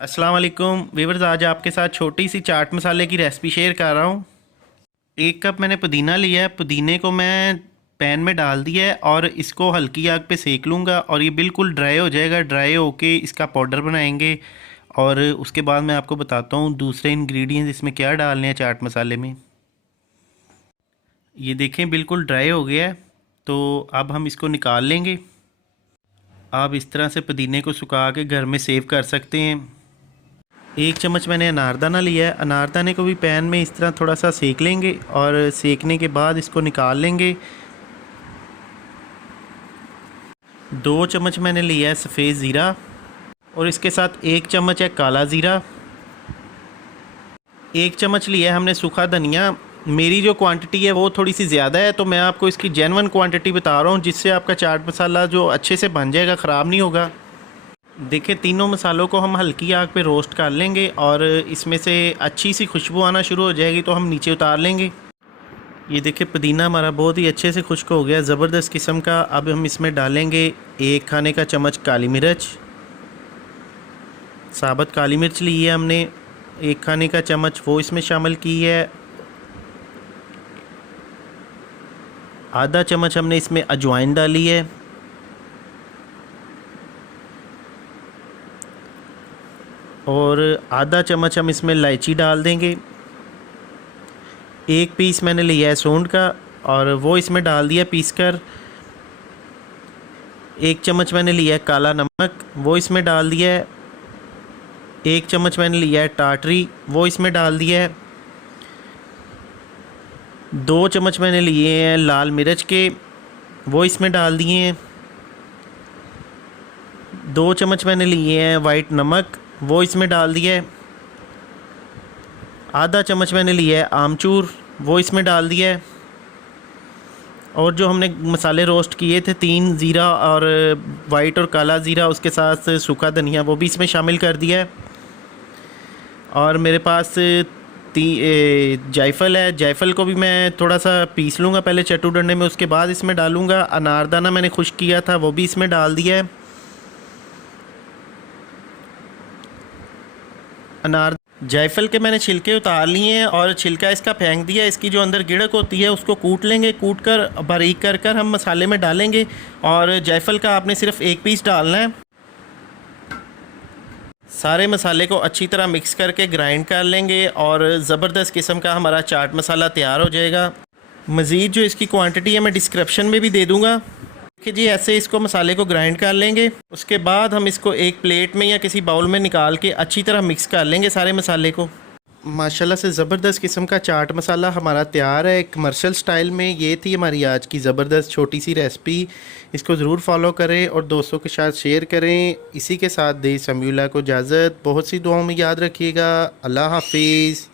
अस्सलाम वालेकुम वीवर्स, आज आपके साथ छोटी सी चाट मसाले की रेसिपी शेयर कर रहा हूँ। 1 कप मैंने पुदीना लिया है। पुदीने को मैं पैन में डाल दिया है और इसको हल्की आग पे सेक लूँगा और ये बिल्कुल ड्राई हो जाएगा। ड्राई होके इसका पाउडर बनाएंगे और उसके बाद मैं आपको बताता हूँ दूसरे इंग्रेडिएंट्स इसमें क्या डालने हैं चाट मसाले में। ये देखें बिल्कुल ड्राई हो गया है, तो अब हम इसको निकाल लेंगे। आप इस तरह से पुदीने को सुखा के घर में सेव कर सकते हैं। 1 चम्मच मैंने अनारदाना लिया है। अनारदाने को भी पैन में इस तरह थोड़ा सा सेक लेंगे और सेकने के बाद इसको निकाल लेंगे। 2 चम्मच मैंने लिया है सफ़ेद ज़ीरा और इसके साथ 1 चम्मच है काला ज़ीरा। 1 चम्मच लिया है हमने सूखा धनिया। मेरी जो क्वांटिटी है वो थोड़ी सी ज़्यादा है, तो मैं आपको इसकी जेन्युइन क्वांटिटी बता रहा हूँ, जिससे आपका चाट मसाला जो अच्छे से बन जाएगा, ख़राब नहीं होगा। देखिए तीनों मसालों को हम हल्की आग पे रोस्ट कर लेंगे और इसमें से अच्छी सी खुशबू आना शुरू हो जाएगी तो हम नीचे उतार लेंगे। ये देखिए पुदीना हमारा बहुत ही अच्छे से खुश्क हो गया, ज़बरदस्त किस्म का। अब हम इसमें डालेंगे 1 खाने का चम्मच काली मिर्च। साबुत काली मिर्च ली है हमने 1 खाने का चम्मच, वो इसमें शामिल की है। आधा चम्मच हमने इसमें अजवाइन डाली है और आधा चम्मच हम इसमें इलायची डाल देंगे। 1 पीस मैंने लिया है सूंड का और वो इसमें डाल दिया पीस कर। 1 चम्मच मैंने लिया है काला नमक, वो इसमें डाल दिया है। 1 चम्मच मैंने लिया है टाटरी, वो इसमें डाल दिया है। 2 चम्मच मैंने लिए हैं लाल मिर्च के, वो इसमें डाल दिए हैं। 2 चम्मच मैंने लिए हैं वाइट नमक, वो इसमें डाल दिया है। आधा चम्मच मैंने लिया है आमचूर, वो इसमें डाल दिया है। और जो हमने मसाले रोस्ट किए थे 3 ज़ीरा और वाइट और काला ज़ीरा, उसके साथ सूखा धनिया, वो भी इसमें शामिल कर दिया है। और मेरे पास जायफल है, जायफल को भी मैं थोड़ा सा पीस लूँगा पहले चट्टू डंडे में, उसके बाद इसमें डालूँगा। अनारदाना मैंने खुश्क किया था, वो भी इसमें डाल दिया है। जायफल के मैंने छिलके उतार लिए हैं और छिलका इसका फेंक दिया है। इसकी जो अंदर गिड़क होती है उसको कूट लेंगे, कूट कर बारीक कर कर हम मसाले में डालेंगे। और जायफल का आपने सिर्फ 1 पीस डालना है। सारे मसाले को अच्छी तरह मिक्स करके ग्राइंड कर लेंगे और ज़बरदस्त किस्म का हमारा चाट मसाला तैयार हो जाएगा। मज़ीद जो इसकी क्वांटिटी है मैं डिस्क्रिप्शन में भी दे दूँगा। देखिए जी, ऐसे इसको मसाले को ग्राइंड कर लेंगे। उसके बाद हम इसको एक प्लेट में या किसी बाउल में निकाल के अच्छी तरह मिक्स कर लेंगे सारे मसाले को। माशाल्लाह से ज़बरदस्त किस्म का चाट मसाला हमारा तैयार है कमर्शियल स्टाइल में। ये थी हमारी आज की ज़बरदस्त छोटी सी रेसिपी। इसको ज़रूर फॉलो करें और दोस्तों के साथ शेयर करें। इसी के साथ दे समीउल्लाह को इजाज़त। बहुत सी दुआओं में याद रखिएगा। अल्लाह हाफिज़।